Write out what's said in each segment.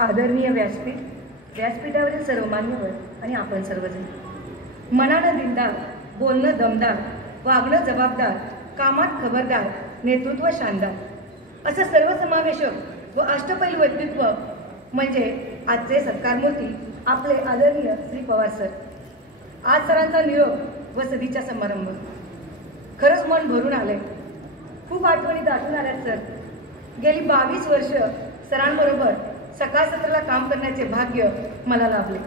आदरणीय व्यासपीठ, व्यासपीठावरील सर्व मान्यवर आणि आपण सर्वजण, मनानं दिलदार, बोलणं दमदार, वागणं जबाबदार, कामात खबरदार, नेतृत्व शानदार असं सर्वसमावेशक व अष्टपैलू व्यक्तित्व म्हणजे आजचे सत्कारमूर्ती आपले आदरणीय श्री पवार सर। आज सरांचा निरोप व सदीचा समारंभ खरंच मन भरून आले। खूप आठवणी दाटून आल्यात सर। गेली 22 वर्ष सरांबरोबर सकाळ सत्राला काम करण्याचे भाग्य मला लाभले।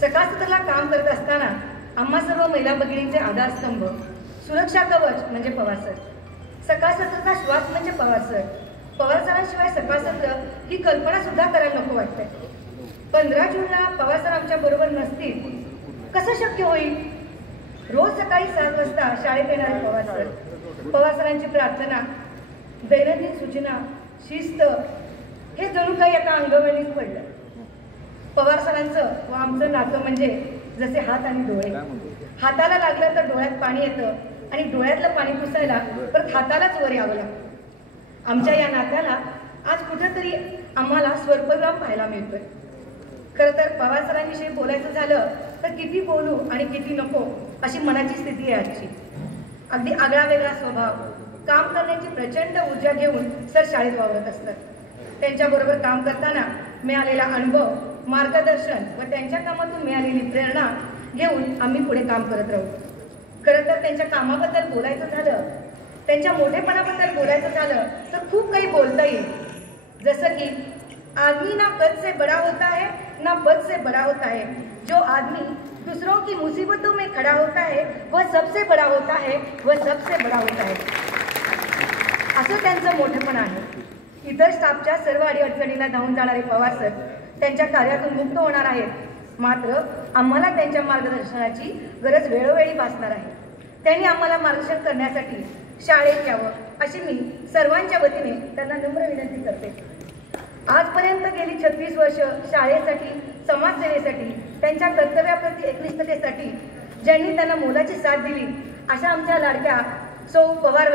सकाळ सत्राला काम करत असताना आम्हा सर्व महिला भगिनींचे आधारस्तंभ, सुरक्षा कवच म्हणजे पवार सर। सकाळ सत्राचा श्वास म्हणजे पवार सर। पवार सरांशिवाय सकाळ सत्र ही कल्पना सुद्धा करायला नको वाटते। 15 जूनला पवार सर आमच्या बरोबर नसतील कसं शक्य होईल? रोज सकाळी 7 वाजता शाळेत येणारे पवार सर, पवार सरांची प्रार्थना, दैनंदिन सूचना, शिस्त हे जणू काही आता अंगवळणीच पडलं। पवार सरांचं व आमचं नातं म्हणजे जसे हात आणि डोळे। हाताला लागलं तर डोळ्यात पाणी येतं आणि डोळ्यातलं पाणी पुसायला परत हातालाच वर यावं लागतं। आमच्या या नात्याला आज कुठेतरी आम्हाला स्वर्गराम पाहायला मिळतोय। खरं तर पवार सरांविषयी बोलायचं झालं तर किती बोलू आणि किती नको अशी मनाची स्थिती आहे आजची। अगदी आगळा वेगळा स्वभाव, काम करण्याची प्रचंड ऊर्जा घेऊन सर शाळेत वावरत असतात। त्यांच्याबरोबर काम करताना मिळालेला अनुभव, मार्गदर्शन व त्यांच्या कामातून मिळालेली प्रेरणा घेऊन आम्ही पुढे काम करत राहू। खरं तर त्यांच्या कामाबद्दल बोलायचं झालं, त्यांच्या मोठेपणाबद्दल बोलायचं झालं तर खूप काही बोलता येईल। जसं की आदमी ना कद से बड़ा होता है ना पद से बड़ा होता है, जो आदमी दूसरों की मुसीबतों में खड़ा होता है वह सबसे बड़ा होता है, वह सबसे बड़ा होता है असं त्यांचं मोठेपण आहे। इतर स्टाफच्या सर्व अडीअडचणींना धावून जाणारे पवार सर त्यांच्या कार्यातून मुक्त होणार आहेत। मात्र आम्हाला त्यांच्या मार्गदर्शनाची गरज वेळोवेळी भासणार आहे। त्यांनी आम्हाला मार्गदर्शन करण्यासाठी शाळेत यावं अशी मी सर्वांच्या वतीने त्यांना नम्र विनंती करते। आजपर्यंत गेली 36 वर्ष शाळेसाठी, समाजसेवेसाठी, त्यांच्या कर्तव्याप्रती एकनिष्ठतेसाठी ज्यांनी त्यांना मोलाची साथ दिली अशा आमच्या लाडक्या सौ पवार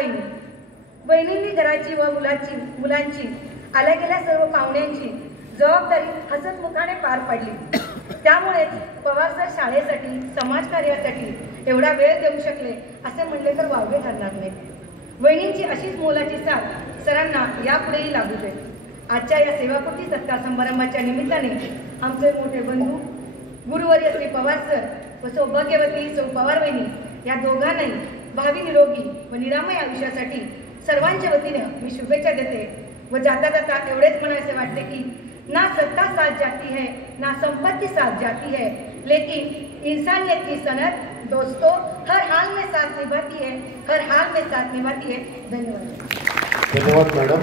वहिनींनी घराची व मुलांची आल्या गेल्या सर्व पाहुण्यांची जबाबदारी हसतमुखाने पार पाडली। त्यामुळेच पवार सर शाळेसाठी, समाजकार्यासाठी एवढा वेळ देऊ शकले असे म्हणले तर वावगे ठरणार नाही। वहिनींची अशीच मोलाची साथ सरांना यापुढेही लागू दे। आजच्या या सेवापूर्ती सत्कार समारंभाच्या निमित्ताने आमचे मोठे बंधू गुरुवर्य श्री पवार सर व सौभाग्यवती सौ पवार वहिनी या दोघांनाही भावी निरोगी व निरामय आयुष्यासाठी सर्वांच्या वतीने मी शुभेच्छा देते व जाता जाता एवढेच म्हणायचे वाटते की ना सत्ता साथ जाती है, ना संपत्ति साथ जाती है, लेकिन इंसानियत की सनत दोस्तों हर हाल में साथ निभाती है, हर हाल में साथ निभाती है। धन्यवाद। धन्यवाद मॅडम।